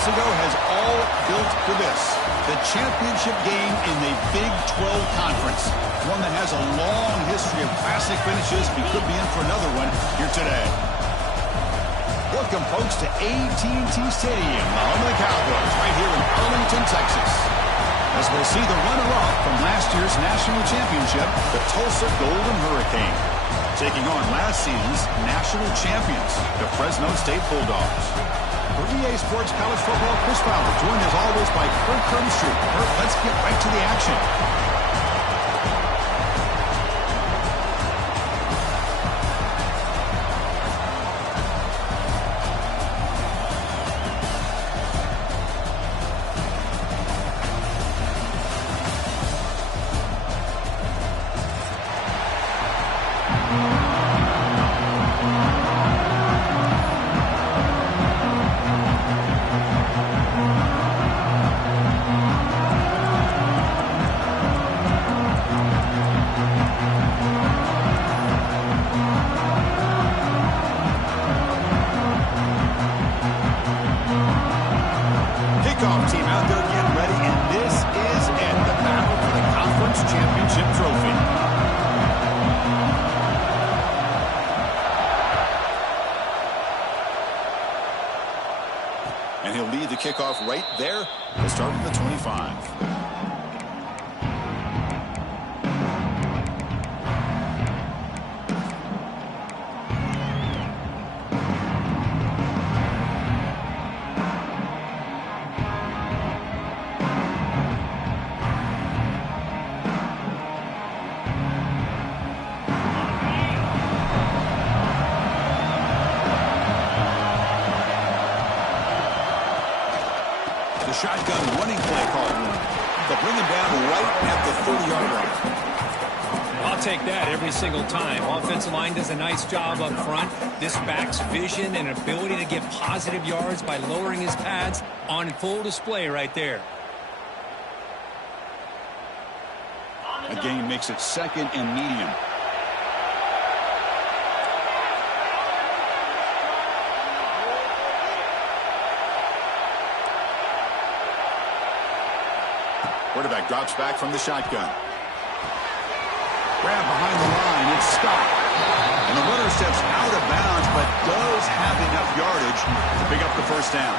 months ago has all built for this. The championship game in the Big 12 Conference. One that has a long history of classic finishes. We could be in for another one here today. Welcome, folks, to AT&T Stadium, the home of the Cowboys, right here in Arlington, Texas. As we'll see the runner-up from last year's national championship, the Tulsa Golden Hurricane, taking on last season's national champions, the Fresno State Bulldogs. For EA Sports College Football, Chris Fowler, joined as always by Kurt Crumbstreet. Kurt, let's get right to the action. Kickoff team out there getting ready, and this is it, the battle for the conference championship trophy. And he'll lead the kickoff right there to start with the 25. The shotgun running play call. They'll bring him down right at the 30-yard line. I'll take that every single time. Offensive line does a nice job up front. This back's vision and ability to get positive yards by lowering his pads on full display right there. A gain makes it second and medium. Quarterback drops back from the shotgun. Grab behind the line. It's stopped. And the runner steps out of bounds, but does have enough yardage to pick up the first down.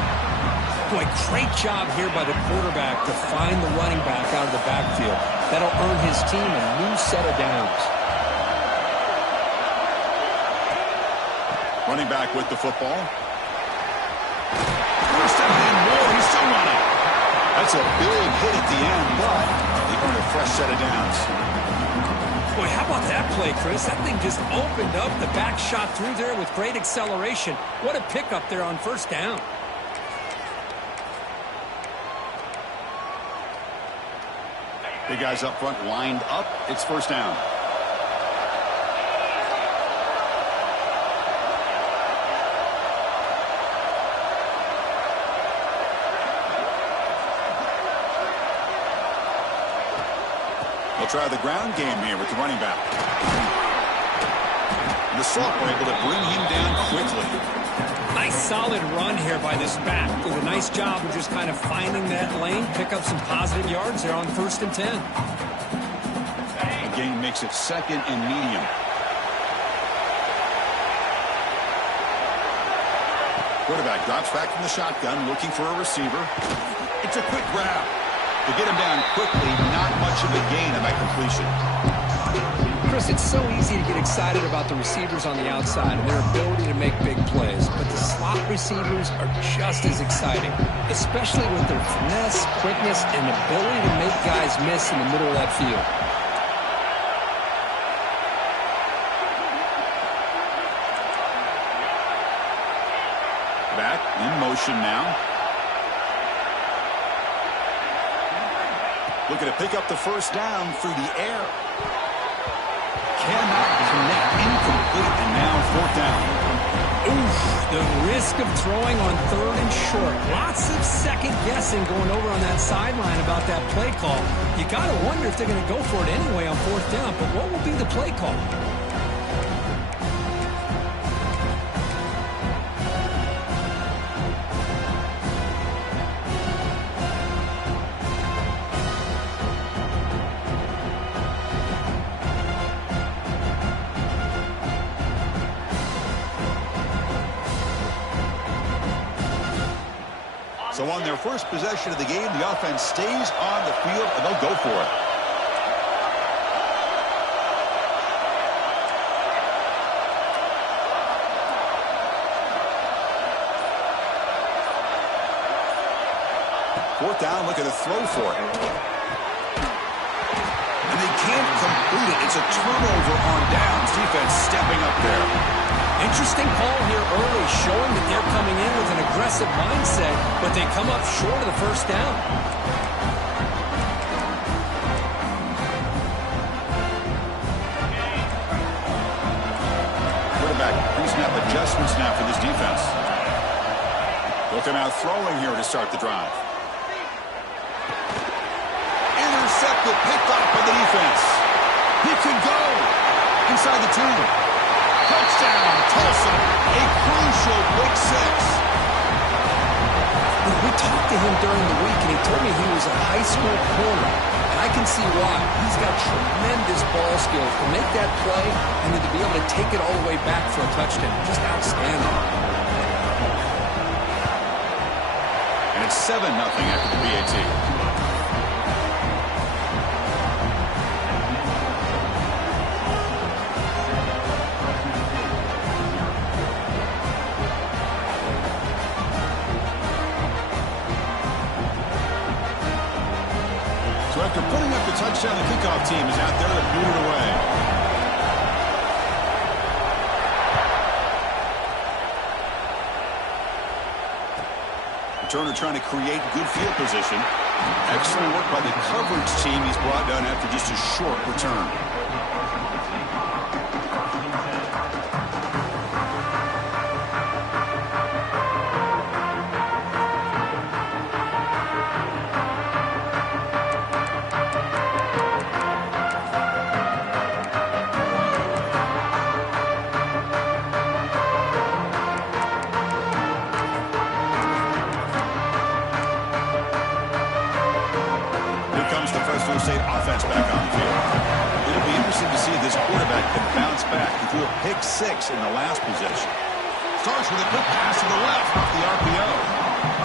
Boy, great job here by the quarterback to find the running back out of the backfield. That'll earn his team a new set of downs. Running back with the football. First down and more. He's still running. That's a big hit at the end, but they earn a fresh set of downs. Boy, how about that play, Chris? That thing just opened up. The back shot through there with great acceleration. What a pickup there on first down. Big guys up front lined up. It's first down. They'll try the ground game here with the running back. The Salt were able to bring him down quickly. Nice solid run here by this back. Did a nice job of just kind of finding that lane, pick up some positive yards there on 1st and 10. The gain makes it second and medium. Quarterback drops back from the shotgun, looking for a receiver. It's a quick grab. To get him down quickly, not much of a gain on that completion. Chris, it's so easy to get excited about the receivers on the outside and their ability to make big plays, but the slot receivers are just as exciting, especially with their finesse, quickness, and ability to make guys miss in the middle of that field. Back in motion now. Looking to pick up the first down through the air. Cannot connect, incomplete, and now fourth down. Oof, the risk of throwing on 3rd and short. Lots of second guessing going over on that sideline about that play call. You got to wonder if they're going to go for it anyway on 4th down, but what will be the play call? So on their first possession of the game, the offense stays on the field, and they'll go for it. Fourth down, looking to throw for it. And they can't complete it. It's a turnover on downs. Defense stepping up there. Interesting call here early, showing that they're coming in with an aggressive mindset, but they come up short of the first down. Quarterback pre-snap adjustments now for this defense. Looking out throwing here to start the drive. Intercepted, picked off by the defense. He could go inside the 2. Touchdown, Tulsa. A crucial pick 6. We talked to him during the week, and he told me he was a high school corner. And I can see why. He's got tremendous ball skills to make that play and then to be able to take it all the way back for a touchdown. Just outstanding. And it's 7-0 after the PAT. After putting up the touchdown, the kickoff team is out there to boot it away. Returner trying to create good field position. Excellent work by the coverage team he's brought down after just a short return. Fresno State offense back on the field. It'll be interesting to see if this quarterback can bounce back. He threw a pick 6 in the last possession. Starts with a quick pass to the left off the RPO.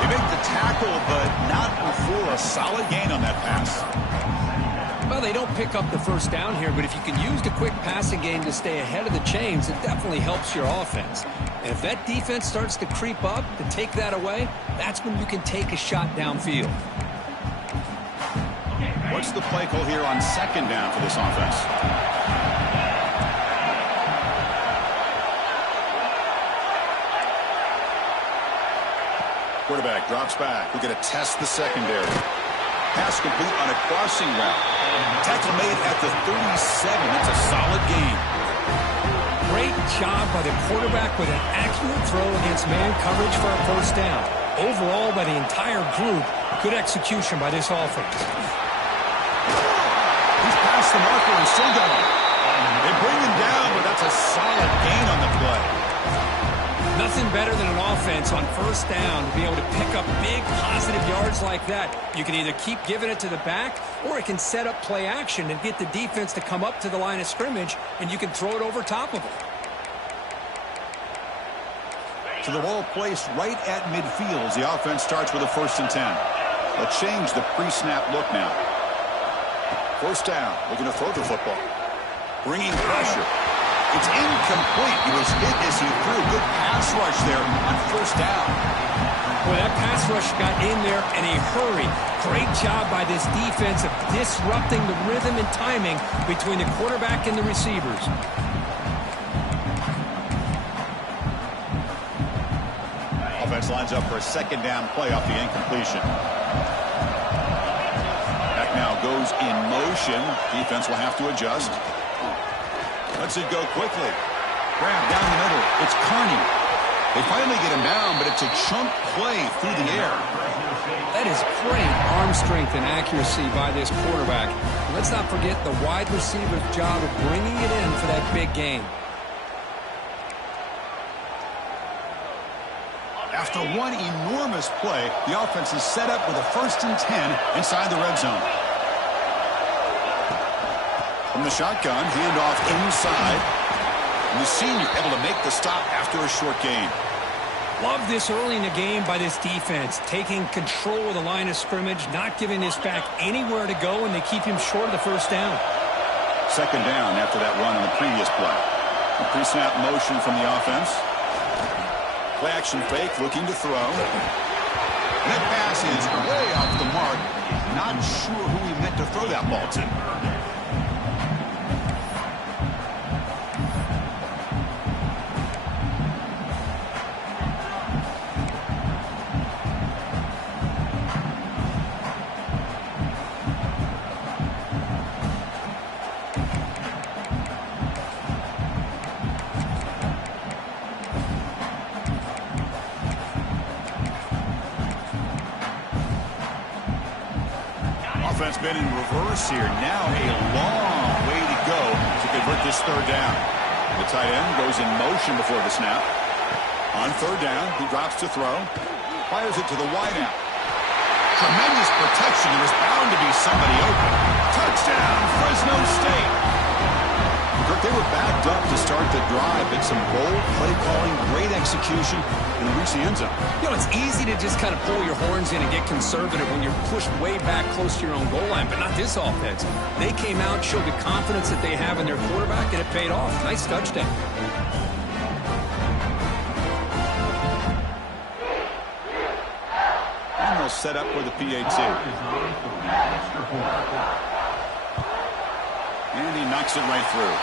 They make the tackle, but not before a solid gain on that pass. Well, they don't pick up the first down here, but if you can use the quick passing game to stay ahead of the chains, it definitely helps your offense. And if that defense starts to creep up to take that away, that's when you can take a shot downfield. What's the play call here on second down for this offense? Quarterback drops back. We're going to test the secondary. Pass complete on a crossing route. Tackle made at the 37. That's a solid gain. Great job by the quarterback with an accurate throw against man coverage for a first down. Overall, by the entire group, good execution by this offense. He's past the marker and still going. They bring him down, but that's a solid gain on the play. Nothing better than an offense on first down to be able to pick up big positive yards like that. You can either keep giving it to the back, or it can set up play action and get the defense to come up to the line of scrimmage, and you can throw it over top of them. So the ball placed right at midfield as the offense starts with a 1st and 10. They'll change the pre-snap look now. First down, looking to throw the football. Bringing pressure. It's incomplete. He was hit as he threw a good pass rush there on first down. Well, that pass rush got in there in a hurry. Great job by this defense of disrupting the rhythm and timing between the quarterback and the receivers. Offense lines up for a second down play off the incompletion. Now goes in motion. Defense will have to adjust. Lets it go quickly. Grab down the middle. It's Carney. They finally get him down, but it's a chunk play through the air. That is great arm strength and accuracy by this quarterback. Let's not forget the wide receiver's job of bringing it in for that big game. After one enormous play, the offense is set up with a 1st and 10 inside the red zone. From the shotgun, handoff inside. And the senior able to make the stop after a short gain. Love this early in the game by this defense, taking control of the line of scrimmage, not giving this back anywhere to go, and they keep him short of the first down. Second down after that run on the previous play. A pre-snap motion from the offense. Play action fake, looking to throw. And that pass is way off the mark. Not sure who he meant to throw that ball to. Offense been in reverse here. Now a long way to go to convert this third down. The tight end goes in motion before the snap. On third down, he drops to throw. Fires it to the wideout. Tremendous protection. There's bound to be somebody open. Touchdown, Fresno State. Kirk, they were backed up to start the drive, but some bold play calling, great execution, and reach the end zone. You know, it's easy to just kind of pull your horns in and get conservative when you're pushed way back close to your own goal line, but not this offense. They came out, showed the confidence that they have in their quarterback, and it paid off. Nice touchdown. Almost set up for the PAT. And he knocks it right through.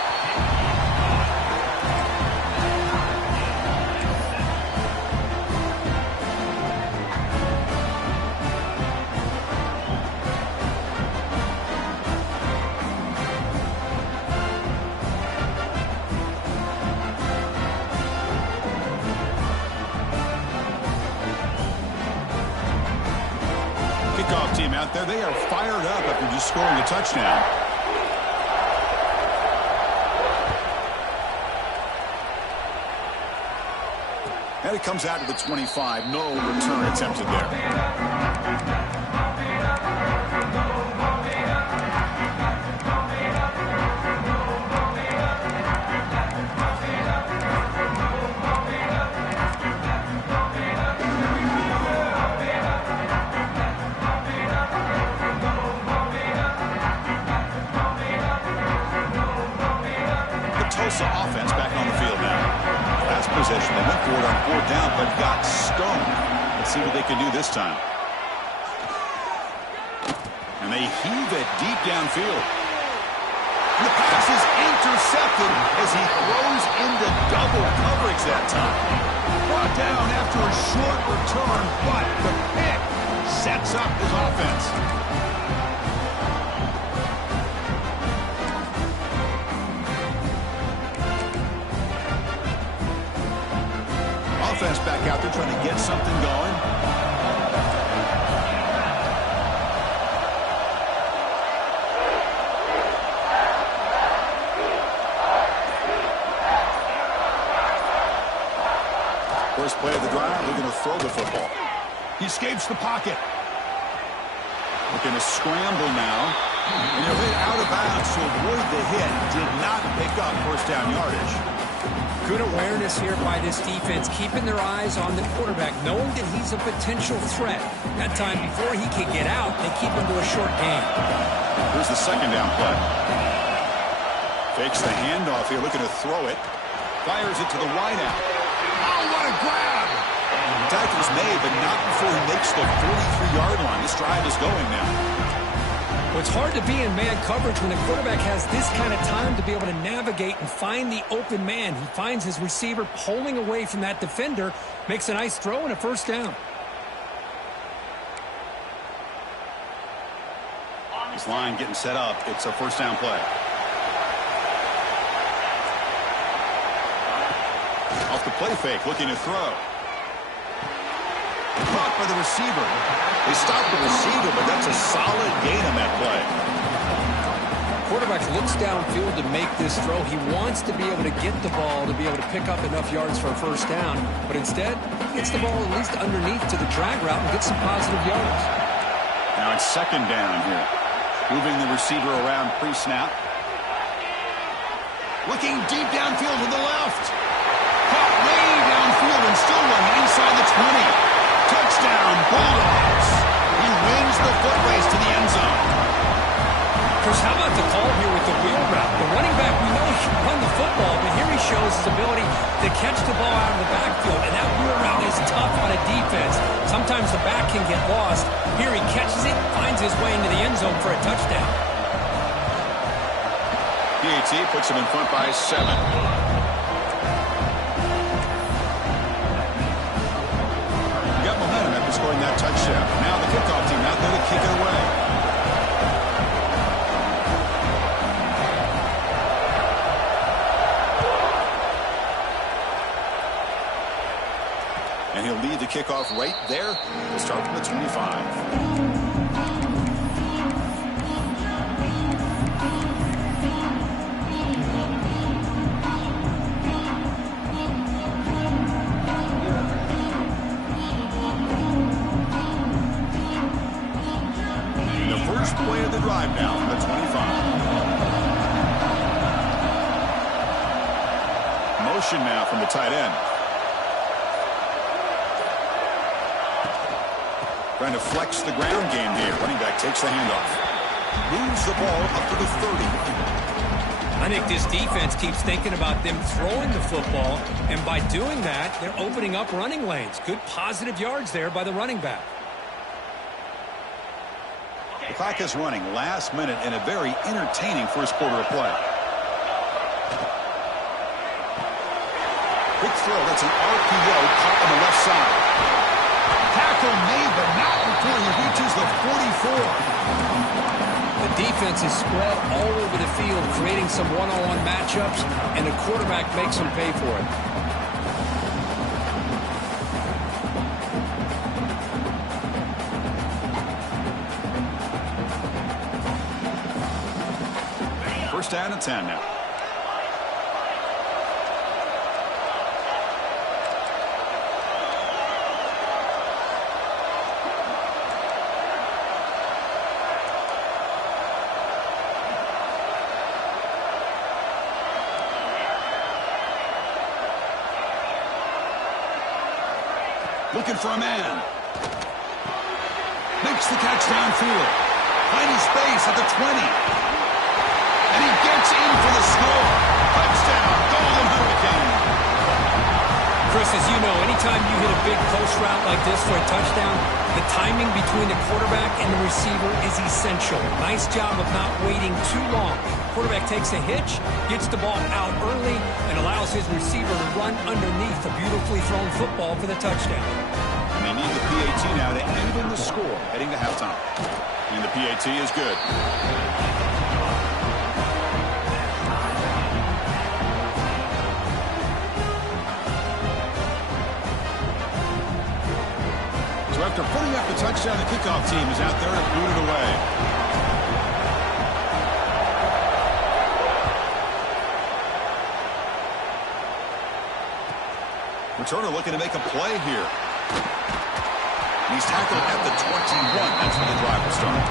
Kickoff team out there, they are fired up after just scoring a touchdown. And it comes out to the 25. No return attempted there. Tulsa offense back on the field now. Last possession, they went for it on fourth down, but got stoned. Let's see what they can do this time. And they heave it deep downfield. And the pass is intercepted as he throws into double coverage that time. Brought down after a short return, but the pick sets up his offense. Offense back out there trying to get something going. First play of the drive, they're going to throw the football. He escapes the pocket. Looking to scramble now. And he'll hit out of bounds to avoid the hit. Did not pick up first down yardage. Good awareness here by this defense, keeping their eyes on the quarterback, knowing that he's a potential threat. That time before he can get out, they keep him to a short gain. Here's the second down play. Fakes the handoff here, looking to throw it. Fires it to the wideout. Oh, what a grab! Tackle's made, but not before he makes the 43-yard line. This drive is going now. Well, it's hard to be in man coverage when the quarterback has this kind of time to be able to navigate and find the open man. He finds his receiver pulling away from that defender, makes a nice throw and a first down. This line getting set up. It's a first down play. Off the play fake, looking to throw. Caught by the receiver. They stopped the receiver, but that's a solid gain on that play. Quarterback looks downfield to make this throw. He wants to be able to get the ball to be able to pick up enough yards for a first down, but instead, he gets the ball at least underneath to the drag route and gets some positive yards. Now it's second down here. Moving the receiver around pre-snap. Looking deep downfield to the left. Caught way downfield and still one inside the 20. Touchdown, Bulldogs. He wins the foot race to the end zone. Chris, how about the call here with the wheel route? The running back, we know he can run the football, but here he shows his ability to catch the ball out of the backfield, and that wheel route is tough on a defense. Sometimes the back can get lost. Here he catches it, finds his way into the end zone for a touchdown. PAT puts him in front by 7. Got momentum after scoring that touchdown. Now the kickoff team out there to kick it away. And he'll lead the kickoff right there. We'll start from the 25. Play of the drive now from the 25. Motion now from the tight end. Trying to flex the ground game here. Running back takes the handoff. Moves the ball up to the 30. I think this defense keeps thinking about them throwing the football, and by doing that, they're opening up running lanes. Good positive yards there by the running back. The clock is running last minute in a very entertaining first quarter of play. Quick throw. That's an RPO caught on the left side. Tackle made, but not before he reaches the 44. The defense is spread all over the field, creating some one-on-one matchups, and the quarterback makes them pay for it. First down and 10 now. Looking for a man. Makes the catch downfield. Finding space at the 20. And he gets in for the score. Touchdown, Golden Hurricane. Chris, as you know, anytime you hit a big post route like this for a touchdown, the timing between the quarterback and the receiver is essential. Nice job of not waiting too long. Quarterback takes a hitch, gets the ball out early, and allows his receiver to run underneath a beautifully thrown football for the touchdown. And they need the PAT now to even the score heading to halftime. And the PAT is good. So after putting up the touchdown, the kickoff team is out there to boot it away. Returner looking to make a play here. He's tackled at the 21. That's where the drive will start.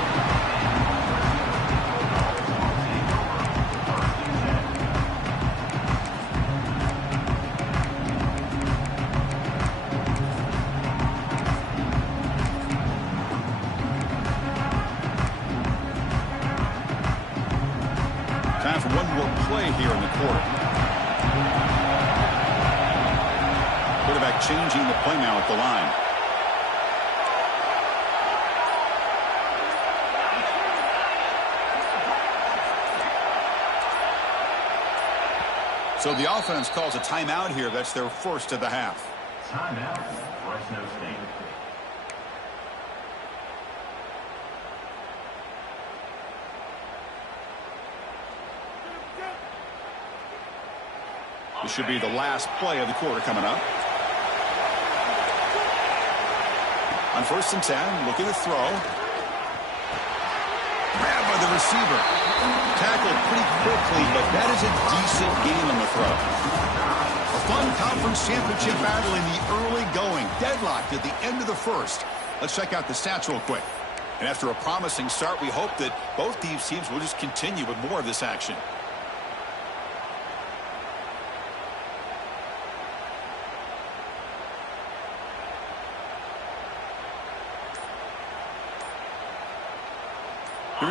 Time for one more play here in the quarter. Quarterback changing the play now at the line. So the offense calls a timeout here. That's their first of the half. Timeout, Fresno State. This should be the last play of the quarter coming up. On 1st and 10, looking to throw. Grabbed by the receiver. Tackled pretty quickly, but that is a decent gain on the throw. A fun conference championship battle in the early going. Deadlocked at the end of the first. Let's check out the stats real quick. And after a promising start, we hope that both these teams will just continue with more of this action.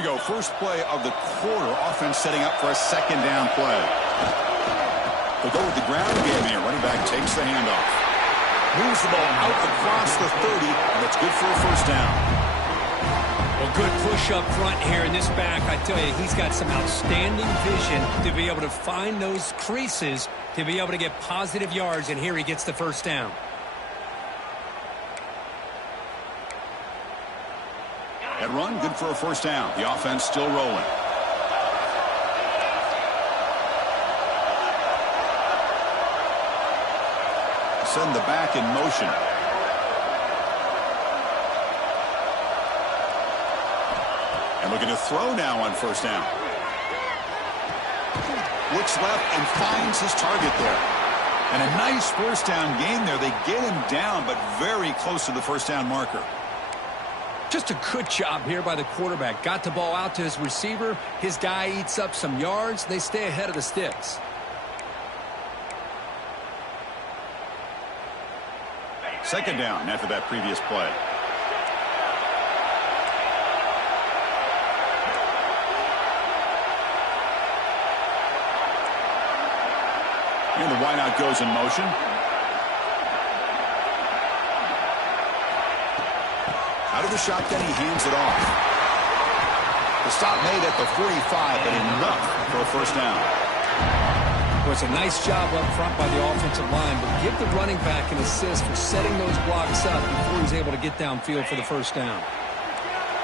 we go. First play of the quarter. Offense setting up for a second down play. They'll go with the ground game here. Running back takes the handoff. Moves the ball out across the 30. And that's good for a first down. Well, good push up front here in this back. I tell you, he's got some outstanding vision to be able to find those creases, to be able to get positive yards, and here he gets the first down. That run, good for a first down. The offense still rolling. Send the back in motion. And looking to throw now on first down. Looks left and finds his target there. And a nice first down gain there. They get him down, but very close to the first down marker. Just a good job here by the quarterback. Got the ball out to his receiver. His guy eats up some yards. They stay ahead of the sticks. Second down after that previous play. And the wideout goes in motion. Out of the shotgun, he hands it off. The stop made at the 45, but enough for a first down. Well, it's a nice job up front by the offensive line, but give the running back an assist for setting those blocks up before he's able to get downfield for the first down.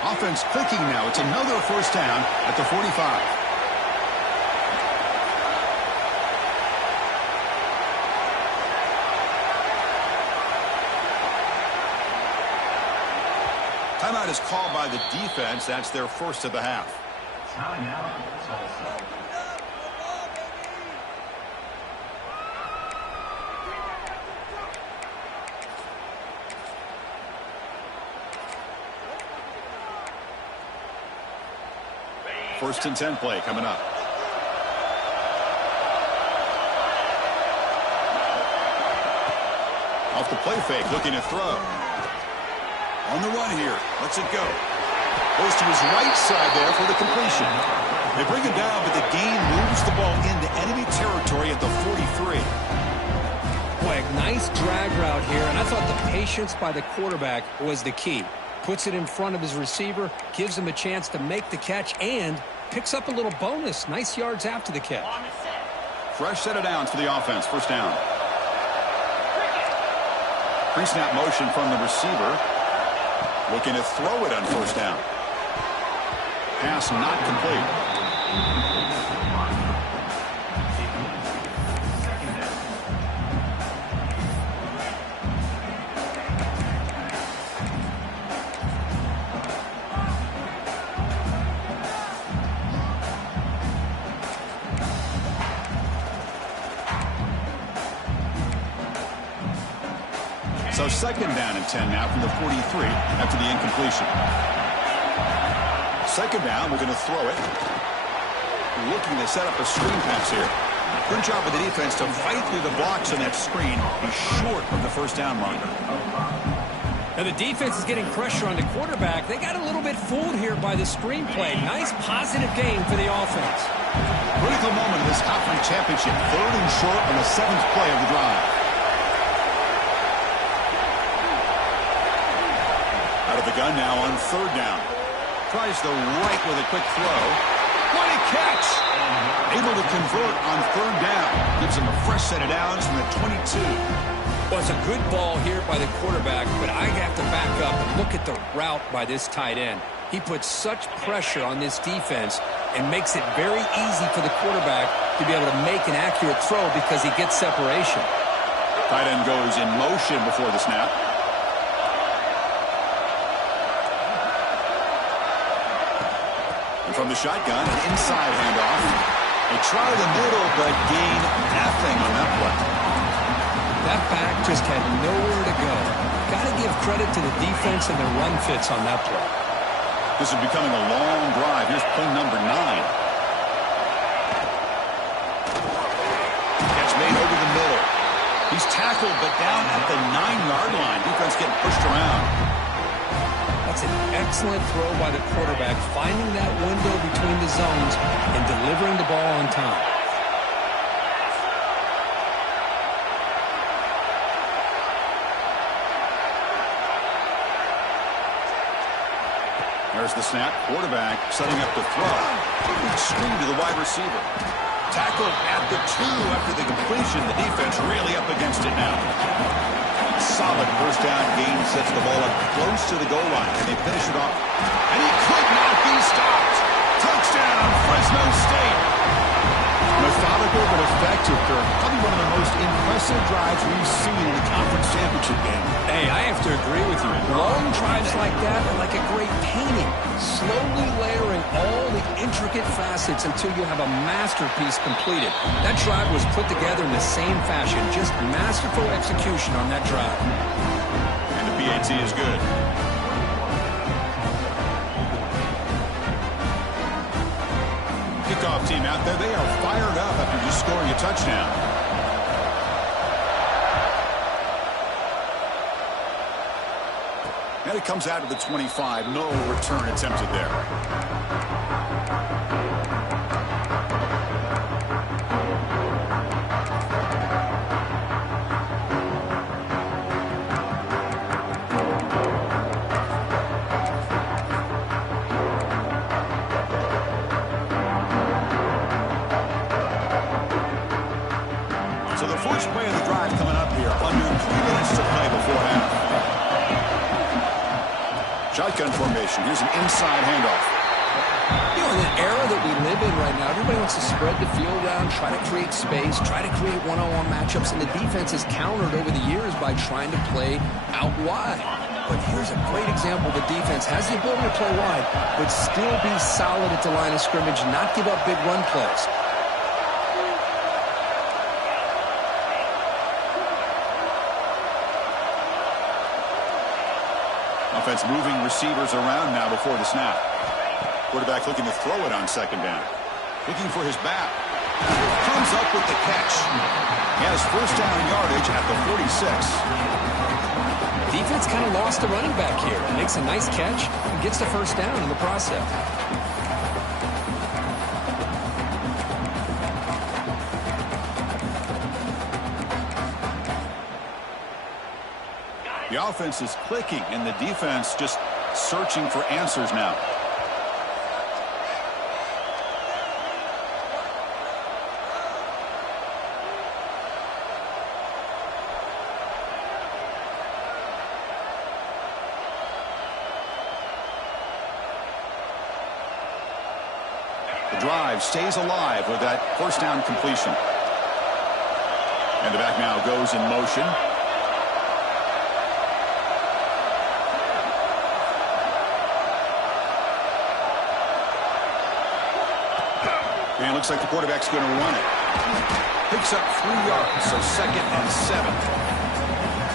Offense clicking now. It's another first down at the 45. Timeout is called by the defense. That's their first of the half. Timeout, Tulsa. First and 10 play coming up. Off the play fake, looking to throw. On the run here. Lets it go. Goes to his right side there for the completion. They bring him down, but the gain moves the ball into enemy territory at the 43. Boy, a nice drag route here, and I thought the patience by the quarterback was the key. Puts it in front of his receiver, gives him a chance to make the catch, and picks up a little bonus. Nice yards after the catch. Fresh set of downs for the offense. First down. Pre-snap motion from the receiver. Looking to throw it on first down. Pass not complete. So second down and 10 now from the 43 after the incompletion. Second down, we're going to throw it. Looking to set up a screen pass here. Good job of the defense to fight through the blocks on that screen. Be short of the first down marker. Now the defense is getting pressure on the quarterback. They got a little bit fooled here by the screenplay. Nice positive gain for the offense. Critical moment of this conference championship. Third and short on the 7th play of the drive. Out of the gun now on third down. Tries the right with a quick throw. What a catch! Able to convert on third down. Gives him a fresh set of downs from the 22. Well, it's a good ball here by the quarterback, but I have to back up and look at the route by this tight end. He puts such pressure on this defense and makes it very easy for the quarterback to be able to make an accurate throw because he gets separation. Tight end goes in motion before the snap. And from the shotgun, an inside handoff. They try the middle, but gain nothing on that play. That back just had nowhere to go. Got to give credit to the defense and their run fits on that play. This is becoming a long drive. Here's play number 9. Catch made over the middle. He's tackled, but down at the 9-yard line. Defense getting pushed around. That's That's an excellent throw by the quarterback, finding that window between the zones and delivering the ball on time. There's the snap. Quarterback setting up to throw. Big screen to the wide receiver. Tackled at the 2 after the completion. The defense really up against it now. Solid first down gain sets the ball up close to the goal line. And they finish it off. And he could not be stopped. Touchdown, Fresno State. Methodical but effective, Kirk. Probably one of the most impressive drives we've seen in the conference championship game. Hey, I have to agree with you. Long drives like that are like a great painting. Slowly layering all the intricate facets until you have a masterpiece completed. That drive was put together in the same fashion. Just masterful execution on that drive. And the PAT is good. Kickoff team out there. They are fired up after just scoring a touchdown. And it comes out of the 25. No return attempted there. So the first play of the drive coming up here. Under 3 minutes to play before half. Shotgun formation. Here's an inside handoff. You know, in the era that we live in right now, everybody wants to spread the field around, try to create space, try to create one-on-one matchups, and the defense has countered over the years by trying to play out wide. But here's a great example. The defense has the ability to play wide, but still be solid at the line of scrimmage, not give up big run plays. Offense moving receivers around now before the snap. Quarterback looking to throw it on second down. Looking for his back. Comes up with the catch. He has first down yardage at the 46. Defense kind of lost the running back here. Makes a nice catch and gets the first down in the process. The offense is clicking, and the defense just searching for answers now. The drive stays alive with that first down completion. And the back now goes in motion. And it looks like the quarterback's going to run it. Picks up 3 yards, so 2nd and 7.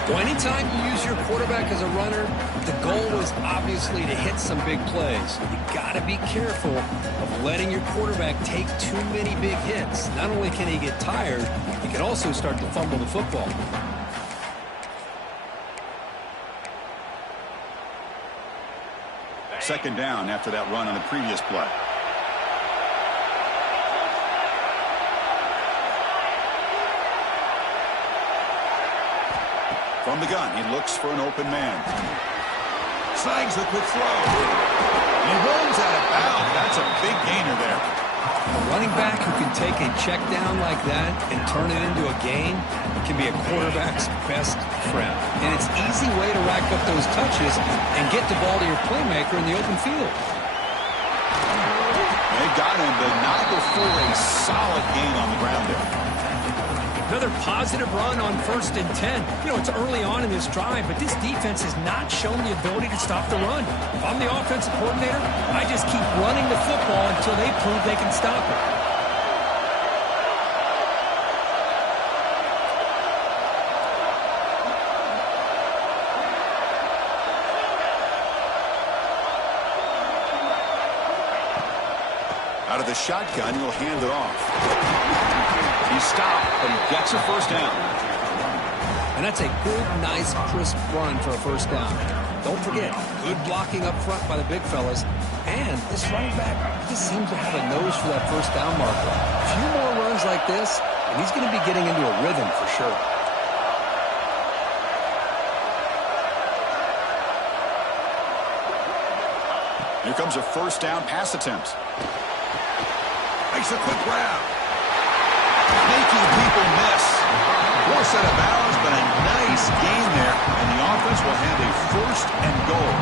Well, anytime you use your quarterback as a runner, the goal is obviously to hit some big plays. You got to be careful of letting your quarterback take too many big hits. Not only can he get tired, he can also start to fumble the football. Second down after that run on the previous play. From the gun, he looks for an open man. Snags the quick throw. He rolls out of bounds. That's a big gainer there. A running back who can take a check down like that and turn it into a gain can be a quarterback's best friend. And it's an easy way to rack up those touches and get the ball to your playmaker in the open field. They got him, but not before a solid gain on the ground there. Another positive run on 1st and 10. You know, it's early on in this drive, but this defense has not shown the ability to stop the run. If I'm the offensive coordinator, I just keep running the football until they prove they can stop it. Out of the shotgun, he'll hand it off. He stopped, but he gets a first down. And And that's a good, nice, crisp run for a first down. Don't forget, good blocking up front by the big fellas. And this running back just seems to have a nose for that first down marker. A few more runs like this, and he's going to be getting into a rhythm for sure. Here comes a first down pass attempt. Makes a quick grab. Making people miss. Force out of bounds, but a nice gain there, and the offense will have a first and goal.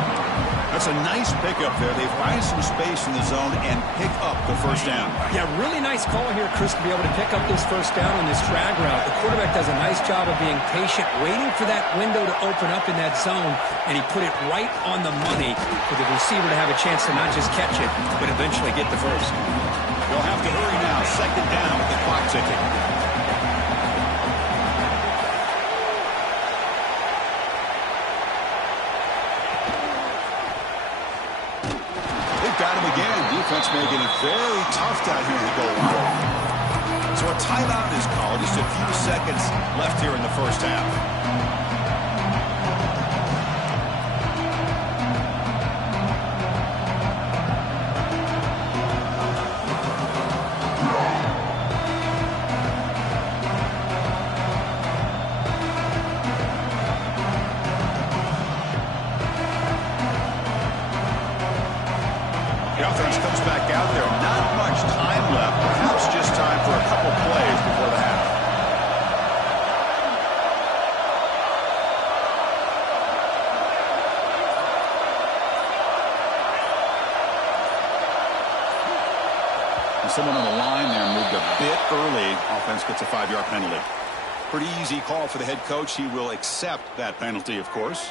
That's a nice pickup there. They find some space in the zone and pick up the first down. Yeah, really nice call here, Chris, to be able to pick up this first down on this drag route. The quarterback does a nice job of being patient, waiting for that window to open up in that zone, and he put it right on the money for the receiver to have a chance to not just catch it, but eventually get the first. They'll have to hurry now. Second down with the clock ticking. Got him again. Defense making it very tough down here in the goal line. So a timeout is called. Just a few seconds left here in the first half. The offense comes back out there. Not much time left. Perhaps just time for a couple plays before the half. And someone on the line there moved a bit early. Offense gets a 5-yard penalty. Pretty easy call for the head coach. He will accept that penalty, of course.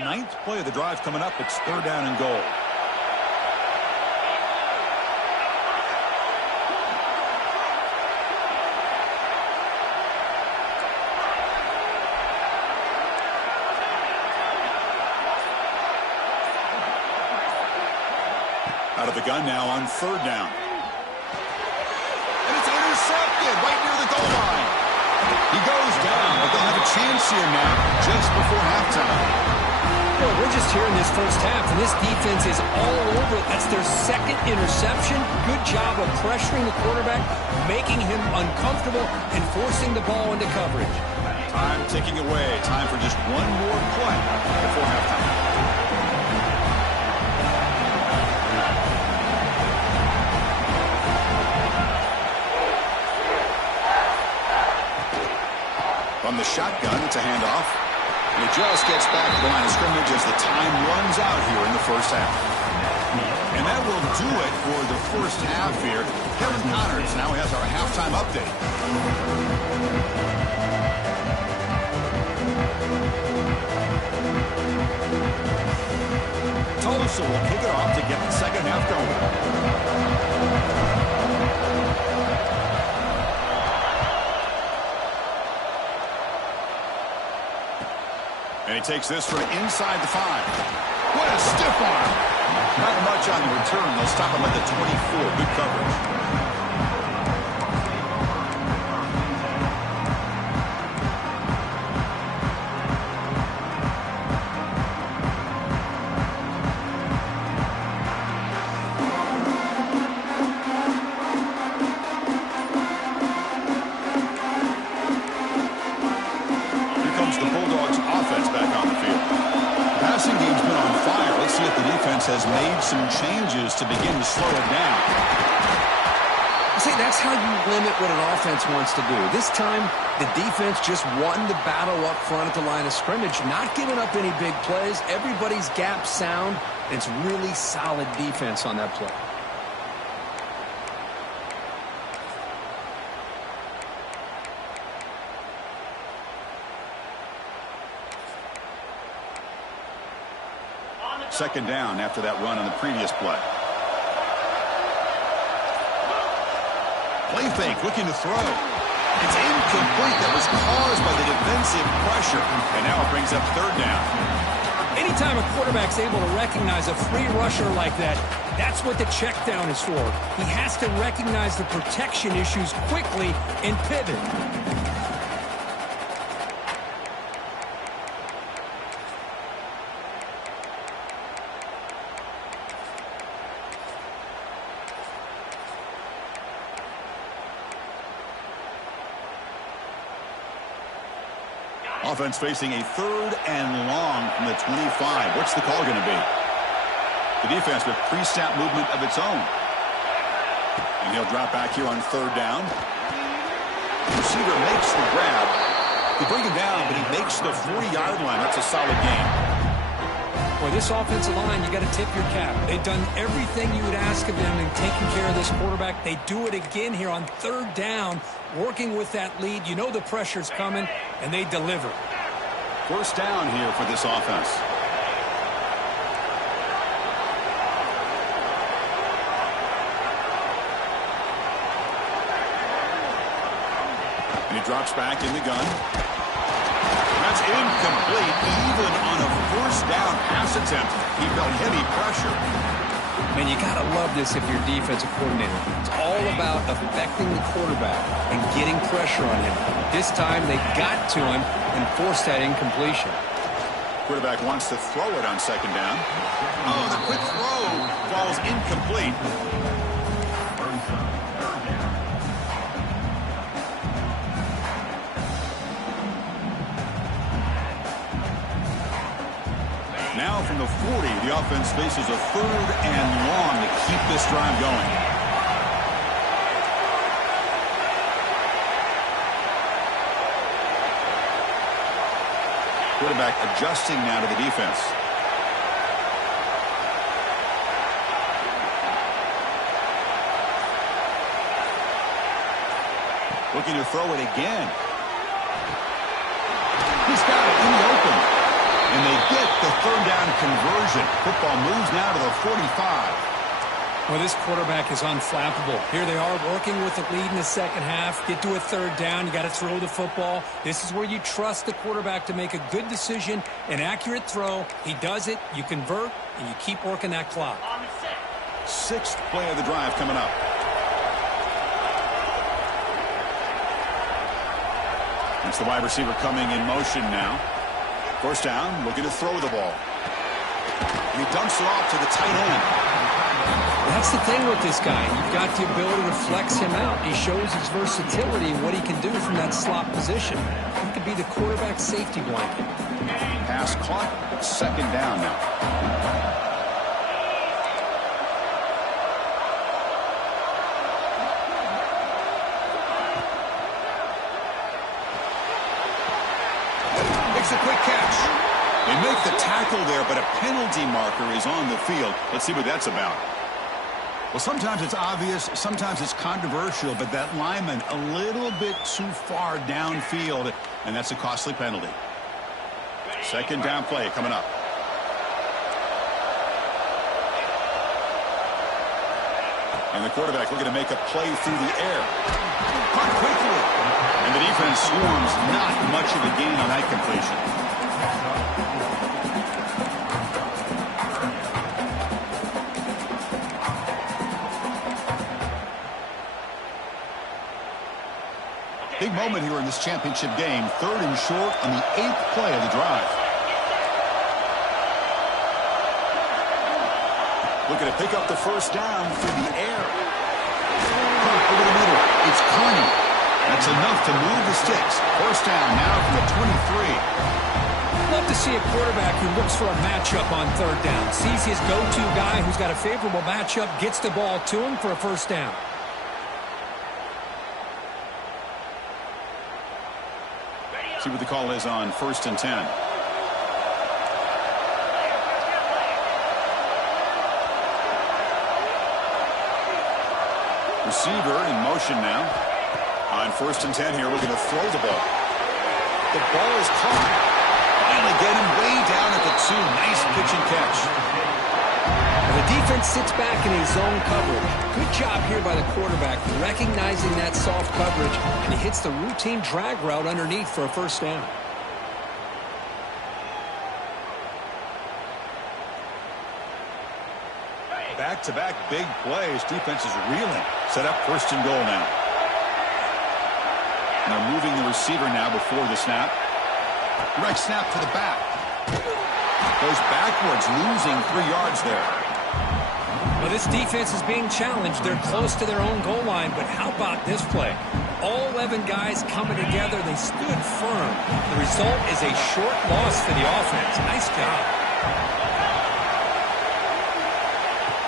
Ninth play of the drive coming up. It's third down and goal. Out of the gun now on third down. And it's intercepted right near the goal line. He goes down, but they'll have a chance here now just before halftime. We're just here in this first half, and this defense is all over it. That's their second interception. Good job of pressuring the quarterback, making him uncomfortable, and forcing the ball into coverage. Time ticking away. Time for just one more play before halftime. From the shotgun, it's a handoff. And it just gets back to the line of scrimmage as the time runs out here in the first half. And that will do it for the first half here. Kevin Connors now has our halftime update. Tulsa will kick it off to get the second half going. And he takes this from inside the 5. What a stiff arm. Not much on the return. They'll stop him at the 24. Good coverage. Has made some changes to begin to slow it down. See, that's how you limit what an offense wants to do. This time, the defense just won the battle up front at the line of scrimmage, not giving up any big plays. Everybody's gap sound. It's really solid defense on that play. Second down after that run on the previous play. Play fake, looking to throw. It's incomplete. That was caused by the defensive pressure. And now it brings up third down. Anytime a quarterback's able to recognize a free rusher like that, that's what the check down is for. He has to recognize the protection issues quickly and pivot. Offense facing a third and long from the 25. What's the call going to be? The defense with pre-snap movement of its own. And he'll drop back here on third down. The receiver makes the grab. They bring him down, but he makes the 40-yard line. That's a solid gain. Boy, this offensive line, you got to tip your cap. They've done everything you would ask of them in taking care of this quarterback. They do it again here on third down, working with that lead. You know the pressure's coming, and they deliver. First down here for this offense. And he drops back in the gun. That's incomplete. Even on a first down pass attempt, he felt heavy pressure. Man, you got to love this if you're a defensive coordinator. It's all about affecting the quarterback and getting pressure on him. This time they got to him and forced that incompletion. Quarterback wants to throw it on second down. Oh, the quick throw falls incomplete. Now from the 40, the offense faces a third and long to keep this drive going. Quarterback adjusting now to the defense. Looking to throw it again. He's got it in the open. And they get the third down conversion. Football moves now to the 45. Well, this quarterback is unflappable. Here they are working with the lead in the second half. Get to a third down. You got to throw the football. This is where you trust the quarterback to make a good decision, an accurate throw. He does it. You convert, and you keep working that clock. Sixth play of the drive coming up. It's the wide receiver coming in motion now. First down, looking to throw the ball. And he dumps it off to the tight end. That's the thing with this guy. You've got the ability to flex him out. He shows his versatility and what he can do from that slot position. He could be the quarterback's safety blanket. Pass caught, second down now. A quick catch. They make the tackle there, but a penalty marker is on the field. Let's see what that's about. Well, sometimes it's obvious, sometimes it's controversial, but that lineman a little bit too far downfield, and that's a costly penalty. Second down play coming up. And the quarterback looking to make a play through the air. Caught quickly. And the defense swarms, not much of a gain on that completion. Big moment here in this championship game. Third and short on the 8th play of the drive. Looking to pick up the first down through the air. Over the middle. It's Carney. That's enough to move the sticks. First down now from the 23. Love to see a quarterback who looks for a matchup on third down. Sees his go-to guy who's got a favorable matchup, gets the ball to him for a first down. See what the call is on first and 10. Receiver in motion now. On first and 10 here, looking to throw the ball. The ball is caught. Finally get him way down at the 2. Nice pitch and catch. The The defense sits back in a zone coverage. Good job here by the quarterback, recognizing that soft coverage, and he hits the routine drag route underneath for a first down. Back-to-back big plays. Defense is reeling. Set up first and goal now. And they're moving the receiver now before the snap. Right snap to the back. Goes backwards, losing 3 yards there. Well, this defense is being challenged. They're close to their own goal line, but how about this play? All 11 guys coming together. They stood firm. The result is a short loss for the offense. Nice job.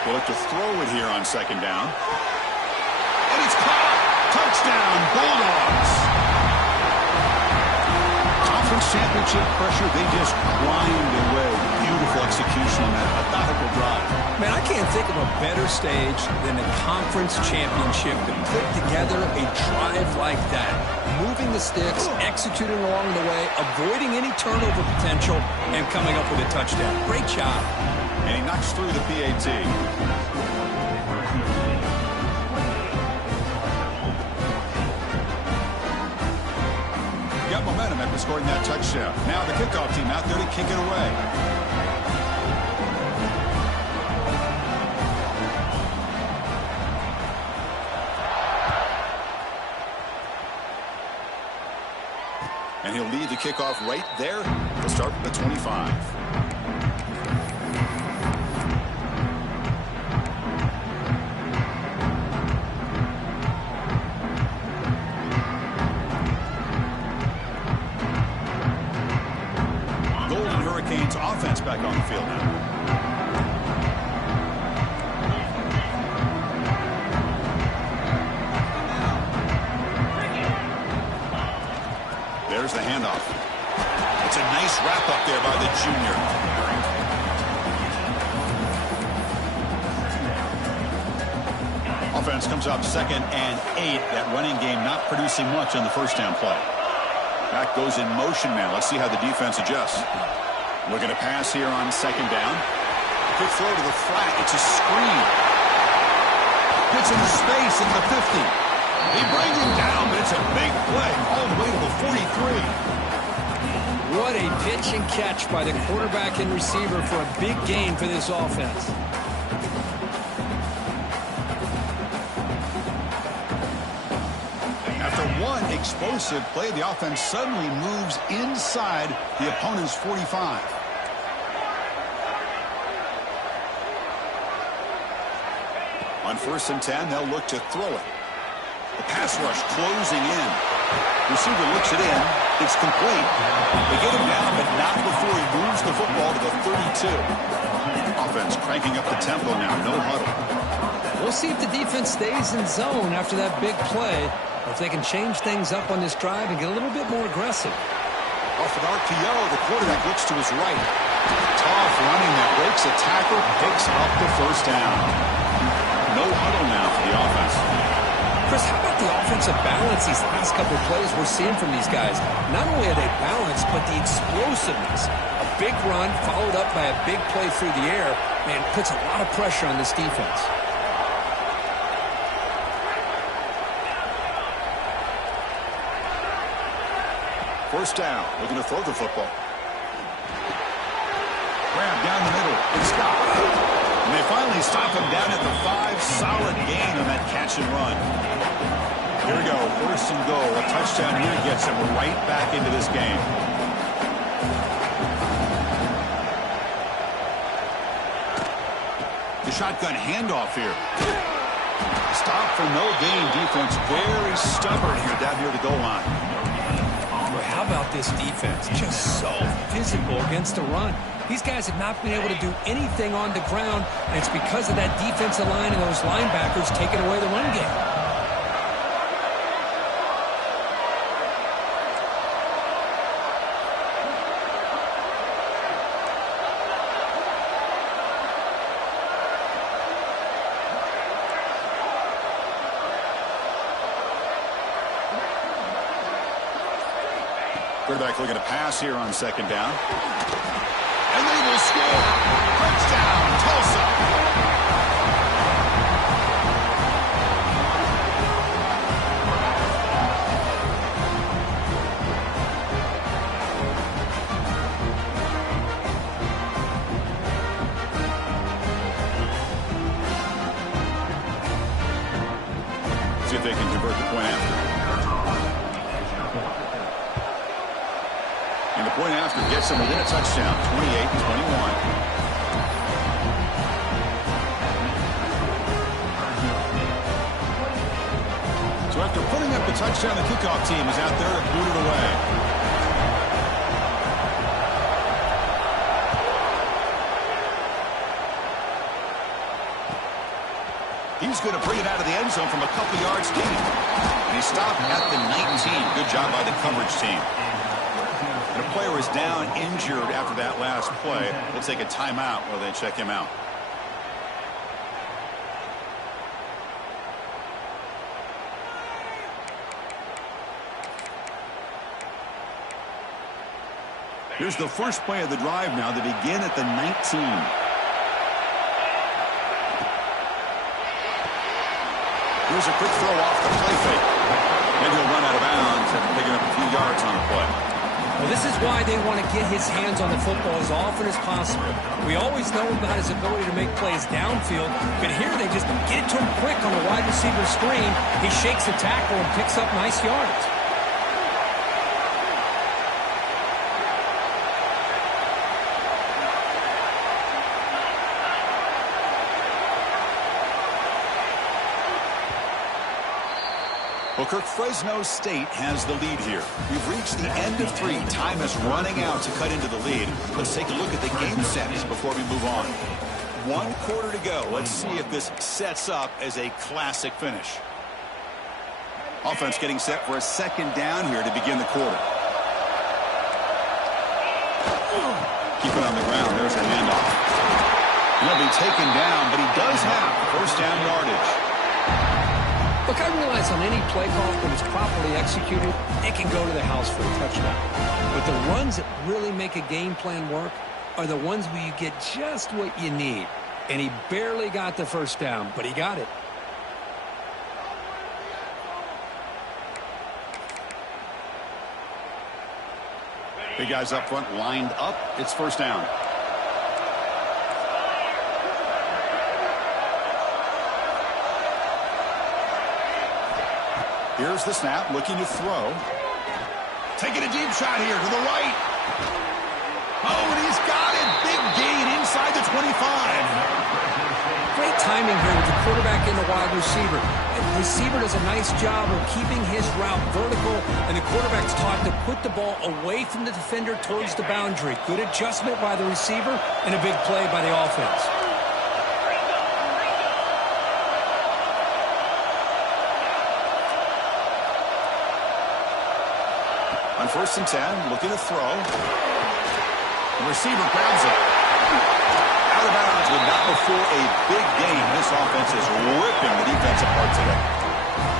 We'll look to throw it here on second down. And it's caught. Touchdown, Bulldogs. Conference championship pressure, they just grind away. Beautiful execution on that methodical drive. Man, I can't think of a better stage than a conference championship to put together a drive like that. Moving the sticks, executing along the way, avoiding any turnover potential, and coming up with a touchdown. Great job. And he knocks through the PAT. Got momentum after scoring that touchdown. Now the kickoff team out there to kick it away. And he'll lead the kickoff right there. He'll start from the 25. Offense back on the field now. There's the handoff. It's a nice wrap up there by the junior. Offense comes up 2nd and 8. That running game not producing much on the first down play. Back goes in motion now. Let's see how the defense adjusts. Looking to pass here on second down. Quick throw to the flat. It's a screen. Gets into space at the 50. He brings him down, but it's a big play all the way to the 43. What a pitch and catch by the quarterback and receiver for a big gain for this offense. After one explosive play, the offense suddenly moves inside the opponent's 45. On 1st and 10, they'll look to throw it. The pass rush closing in. Receiver looks it in. It's complete. They get him down, but not before he moves the football to the 32. Offense cranking up the tempo now. No huddle. We'll see if the defense stays in zone after that big play, or if they can change things up on this drive and get a little bit more aggressive. Off an RPO, the quarterback looks to his right. Tough running that breaks a tackle, picks up the first down. No huddle now for the offense. Chris, how about the offensive balance these last couple of plays we're seeing from these guys? Not only are they balanced, but the explosiveness. A big run followed up by a big play through the air, man, puts a lot of pressure on this defense. First down, looking to throw the football. Grab down the middle, and stop. And they finally stop him down at the 5. Solid gain on that catch and run. Here we go, 1st and goal. A touchdown here gets him right back into this game. The shotgun handoff here. Stop for no gain. Defense very stubborn here down near the goal line. How about this defense? Just so physical against the run. These guys have not been able to do anything on the ground, and it's because of that defensive line and those linebackers taking away the run game. Quarterback looking to pass here on second down. And they will score. Touchdown, Tulsa. see if they can convert the point after. And the point after gets them within a touchdown, 28-21. So after putting up the touchdown, the kickoff team is out there to boot it away. He's going to bring it out of the end zone from a couple yards deep. And he stopped at the 19. Good job by the coverage team. And a player is down injured after that last play. We'll take a timeout while they check him out. Here's the first play of the drive now. They begin at the 19. Here's a quick throw off the play fake. And he'll run out of bounds after picking up a few yards on the play. Well, this is why they want to get his hands on the football as often as possible. We always know about his ability to make plays downfield, but here they just get it to him quick on a wide receiver screen. He shakes the tackle and picks up nice yards. Well, Kirk, Fresno State has the lead here. We've reached the end of 3. Time is running out to cut into the lead. Let's take a look at the game sets before we move on. 1 quarter to go. Let's see if this sets up as a classic finish. Offense getting set for a second down here to begin the quarter. Keep it on the ground. There's a handoff. He'll be taken down, but he does have first down yardage. Look, I realize on any play call, when it's properly executed, it can go to the house for a touchdown. But the runs that really make a game plan work are the ones where you get just what you need. And he barely got the first down, but he got it. Big guys up front lined up. It's first down. Here's the snap, looking to throw. Taking a deep shot here to the right. Oh, and he's got it. Big gain inside the 25. Great timing here with the quarterback and the wide receiver. The receiver does a nice job of keeping his route vertical, and the quarterback's taught to put the ball away from the defender towards the boundary. Good adjustment by the receiver and a big play by the offense. On 1st and 10, looking to throw. The receiver grabs it. Out of bounds, but not before a big gain. This offense is ripping the defense apart today.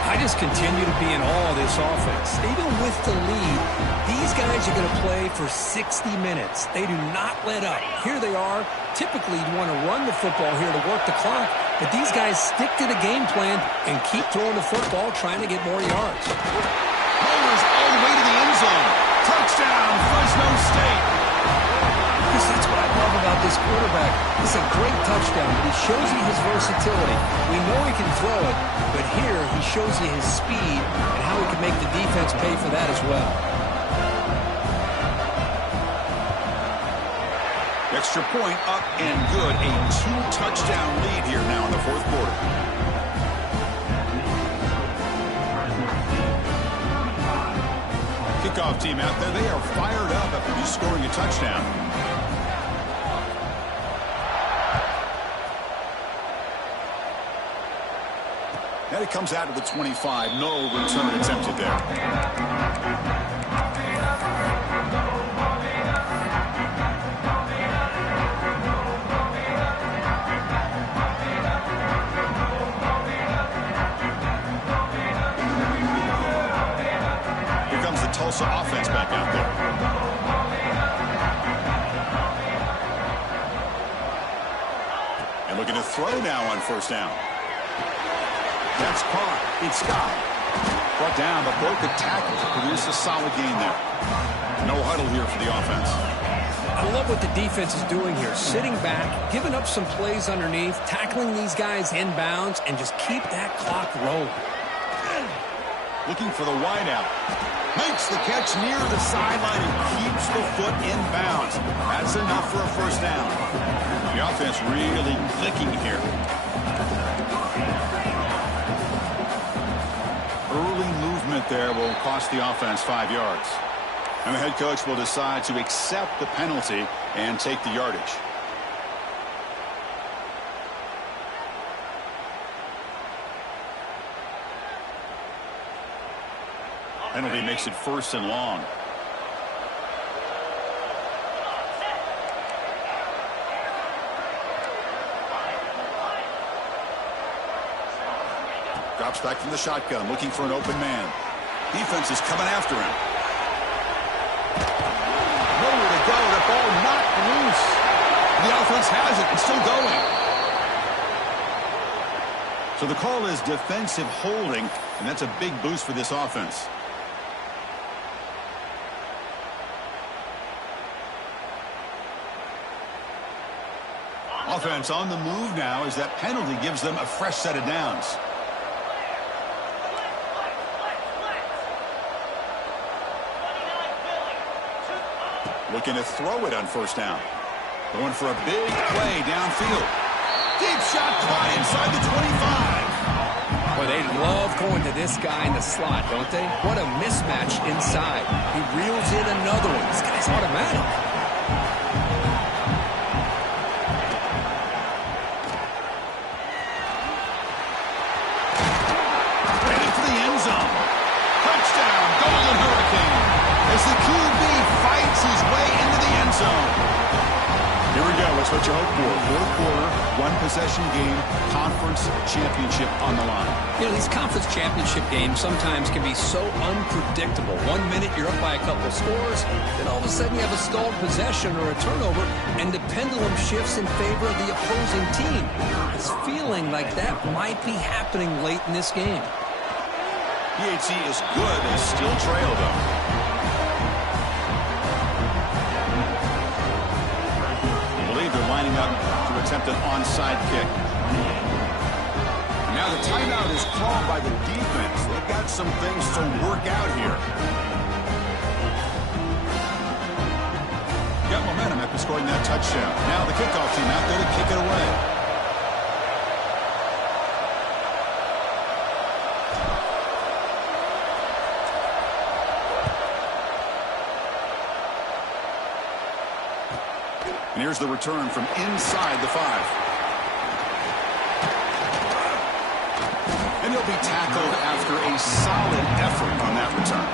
I just continue to be in awe of this offense. Even with the lead, these guys are going to play for 60 minutes. They do not let up. Here they are. Typically, you want to run the football here to work the clock, but these guys stick to the game plan and keep throwing the football, trying to get more yards. Bowlers all the way to the end zone. Touchdown, Fresno State. Chris, that's what I love about this quarterback. It's a great touchdown, but he shows you his versatility. We know he can throw it, but here he shows you his speed and how he can make the defense pay for that as well. Extra point up and good. A 2-touchdown lead here now in the 4th quarter. Kickoff team out there. They are fired up after just scoring a touchdown. And it comes out to the 25. No return attempted there. Here comes the Tulsa offense back out there. And looking to throw now on 1st down. That's caught. It's Scott. Brought down, but broke a tackle to produce a solid gain there. No huddle here for the offense. I love what the defense is doing here. Sitting back, giving up some plays underneath, tackling these guys inbounds, and just keep that clock rolling. Looking for the wideout. Makes the catch near the sideline and keeps the foot in bounds. That's enough for a first down. The offense really clicking here. Early movement there will cost the offense 5 yards. And the head coach will decide to accept the penalty and take the yardage. Penalty makes it 1st and long. Drops back from the shotgun, looking for an open man. Defense is coming after him. Nowhere to go. The ball knocked loose. The offense has it and still going. So the call is defensive holding, and that's a big boost for this offense. Offense on the move now as that penalty gives them a fresh set of downs. Looking to throw it on 1st down. Going for a big play downfield. Deep shot caught inside the 25. Boy, they love going to this guy in the slot, don't they? What a mismatch inside. He reels in another one. This guy's automatic. As the QB fights his way into the end zone. Here we go. That's what you hope for. 4th quarter, 1-possession game, conference championship on the line. You know, these conference championship games sometimes can be so unpredictable. 1 minute you're up by a couple of scores, then all of a sudden you have a stalled possession or a turnover, and the pendulum shifts in favor of the opposing team. It's feeling like that might be happening late in this game. PAT is good. They still trail, though. They're lining up to attempt an onside kick. Now the timeout is called by the defense. They've got some things to work out here. Got momentum after scoring that touchdown. Now the kickoff team out there to kick it away. And here's the return from inside the 5. And he'll be tackled after a solid effort on that return.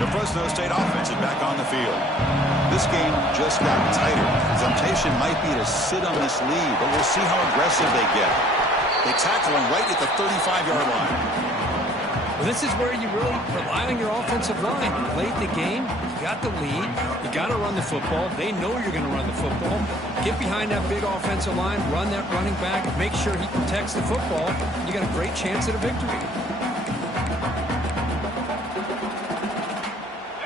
The Fresno State offense is back on the field. This game just got tighter. Temptation might be to sit on this lead, but we'll see how aggressive they get. They tackle him right at the 35-yard line. Well, this is where you really rely on your offensive line. You late in the game, you got the lead, you got to run the football. They know you're going to run the football. Get behind that big offensive line, run that running back, make sure he protects the football. You got a great chance at a victory.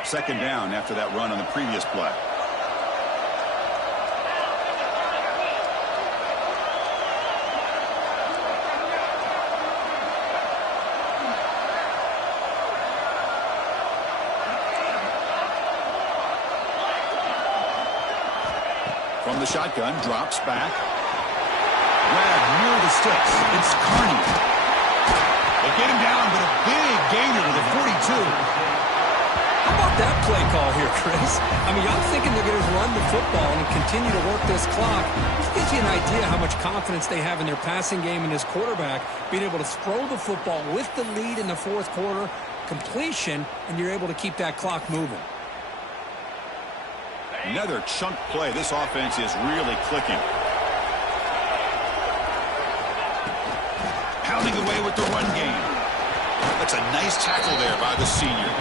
2nd down after that run on the previous play. From the shotgun, drops back. Grabbed near the sticks. It's Carney. They get him down, but a big gainer to the 42. How about that play call here, Chris? I mean, I'm thinking they're going to run the football and continue to work this clock. This gives you an idea how much confidence they have in their passing game and this quarterback, being able to throw the football with the lead in the 4th quarter, completion, and you're able to keep that clock moving. Another chunk play. This offense is really clicking. Pounding away with the run game. That's a nice tackle there by the senior.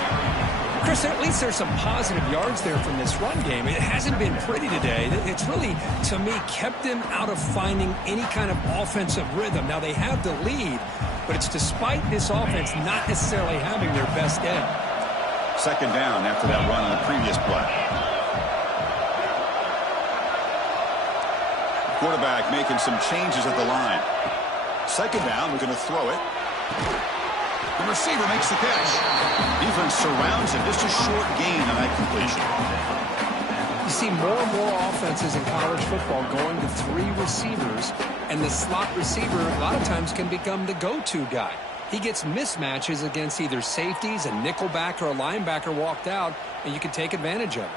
Chris, at least there's some positive yards there from this run game. It hasn't been pretty today. It's really, to me, kept them out of finding any kind of offensive rhythm. Now, they have the lead, but it's despite this offense not necessarily having their best day. Second down after that run on the previous play. Quarterback making some changes at the line. Second down, we're going to throw it. The receiver makes the catch. Defense surrounds him. Just a short gain on that completion. You see more and more offenses in college football going to 3 receivers, and the slot receiver a lot of times can become the go-to guy. He gets mismatches against either safeties, a nickelback, or a linebacker walked out, and you can take advantage of it.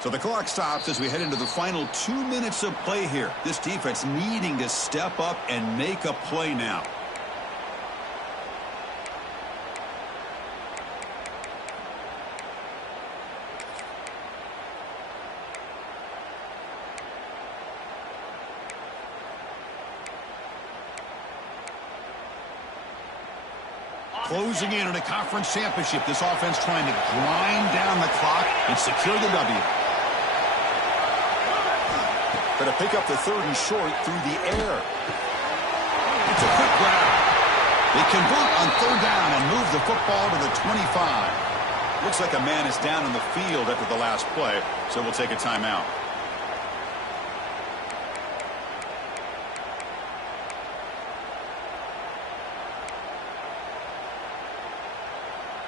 So the clock stops as we head into the final 2 minutes of play here. This defense needing to step up and make a play now. Closing in on a conference championship, this offense trying to grind down the clock and secure the W. Going to pick up the 3rd and short through the air. It's a quick grab. They convert on 3rd down and move the football to the 25. Looks like a man is down in the field after the last play, so we'll take a timeout.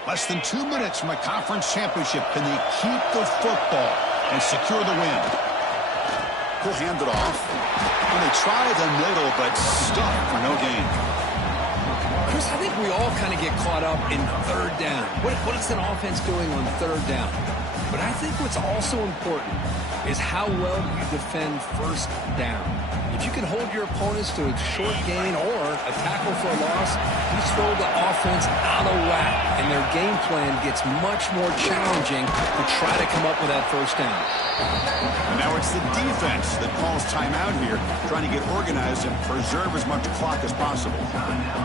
Less than 2 minutes from a conference championship. Can they keep the football and secure the win? He'll hand it off. And they try the middle, but stuck for no gain. Chris, I think we all kind of get caught up in 3rd down. What is an offense doing on 3rd down? But I think what's also important is how well you defend 1st down. If you can hold your opponents to a short gain or a tackle for a loss, you throw the offense out of whack, and their game plan gets much more challenging to try to come up with that 1st down. And now it's the defense that calls timeout here, trying to get organized and preserve as much clock as possible.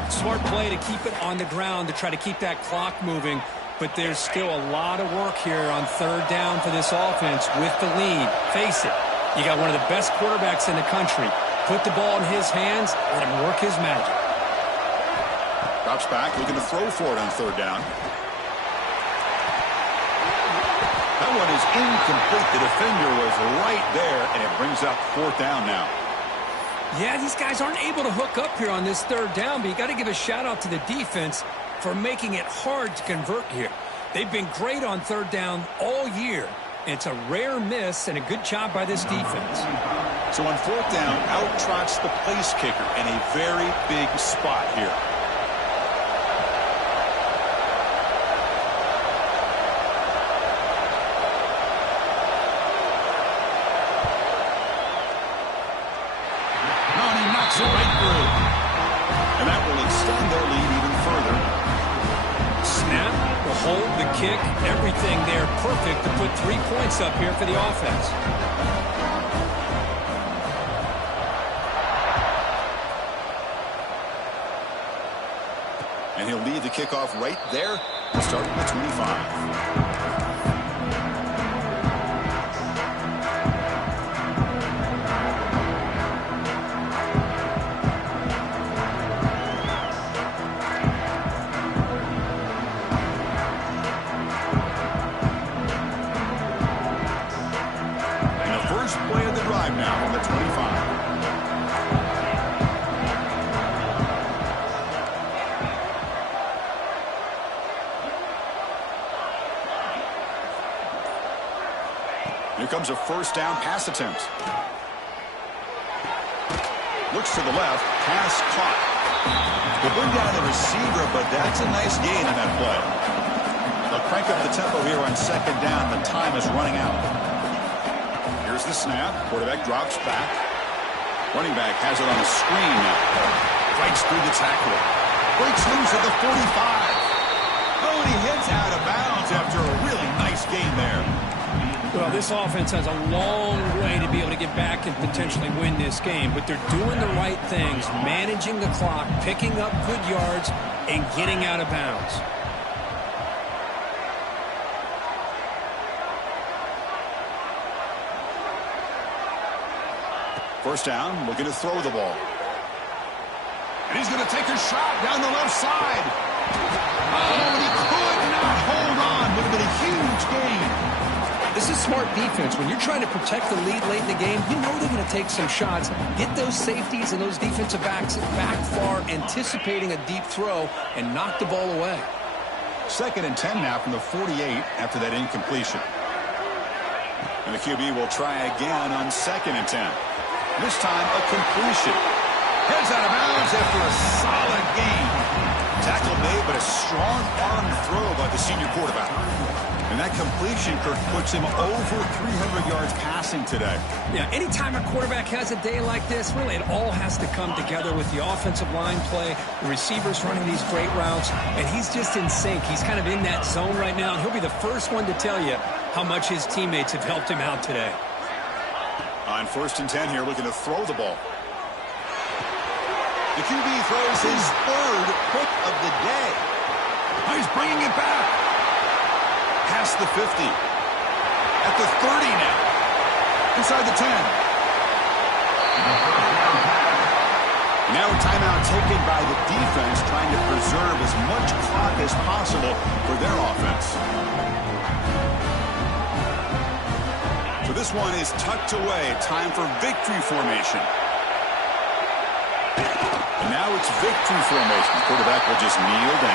Smart play to keep it on the ground to try to keep that clock moving, but there's still a lot of work here on 3rd down for this offense with the lead. Face it, you got one of the best quarterbacks in the country. Put the ball in his hands, let him work his magic. Drops back, looking to throw for it on 3rd down. That one is incomplete. The defender was right there, and it brings up 4th down now. Yeah, these guys aren't able to hook up here on this 3rd down, but you got to give a shout-out to the defense for making it hard to convert here. They've been great on 3rd down all year. It's a rare miss and a good job by this defense. So on 4th down, out trots the place kicker in a very big spot here. No, and he knocks it right through. And that will extend their lead even further. Snap, the hold, the kick, everything there perfect to put 3 points up here for the offense. And he'll leave the kickoff right there and start with the 25. Play of the drive now from the 25. Here comes a 1st down pass attempt. Looks to the left, pass caught. They'll bring down the receiver, but that's a nice gain on that play. They'll crank up the tempo here on 2nd down. The time is running out. Here's the snap. Quarterback drops back. Running back has it on a screen now. Breaks through the tackle. Breaks loose at the 45. Oh, and he hits out of bounds after a really nice game there. Well, this offense has a long way to be able to get back and potentially win this game, but they're doing the right things, managing the clock, picking up good yards, and getting out of bounds. First down, looking to throw the ball. And he's going to take a shot down the left side. Oh, and he could not hold on. Would have been a huge gain. This is smart defense. When you're trying to protect the lead late in the game, you know they're going to take some shots, get those safeties and those defensive backs back far, anticipating a deep throw, and knock the ball away. 2nd and 10 now from the 48 after that incompletion. And the QB will try again on 2nd and 10. This time a completion. Heads out of bounds after a solid game. Tackle made, but a strong arm throw by the senior quarterback. And that completion, Kirk, puts him over 300 yards passing today. Yeah, anytime a quarterback has a day like this, really it all has to come together with the offensive line play, the receivers running these great routes, and he's just in sync. He's kind of in that zone right now, and he'll be the first one to tell you how much his teammates have helped him out today. On 1st and 10 here, looking to throw the ball. The QB throws his 3rd pick of the day. Oh, he's bringing it back. Past the 50. At the 30 now. Inside the 10. Now a timeout taken by the defense, trying to preserve as much clock as possible for their offense. So this one is tucked away. Time for victory formation. And now it's victory formation. The quarterback will just kneel down.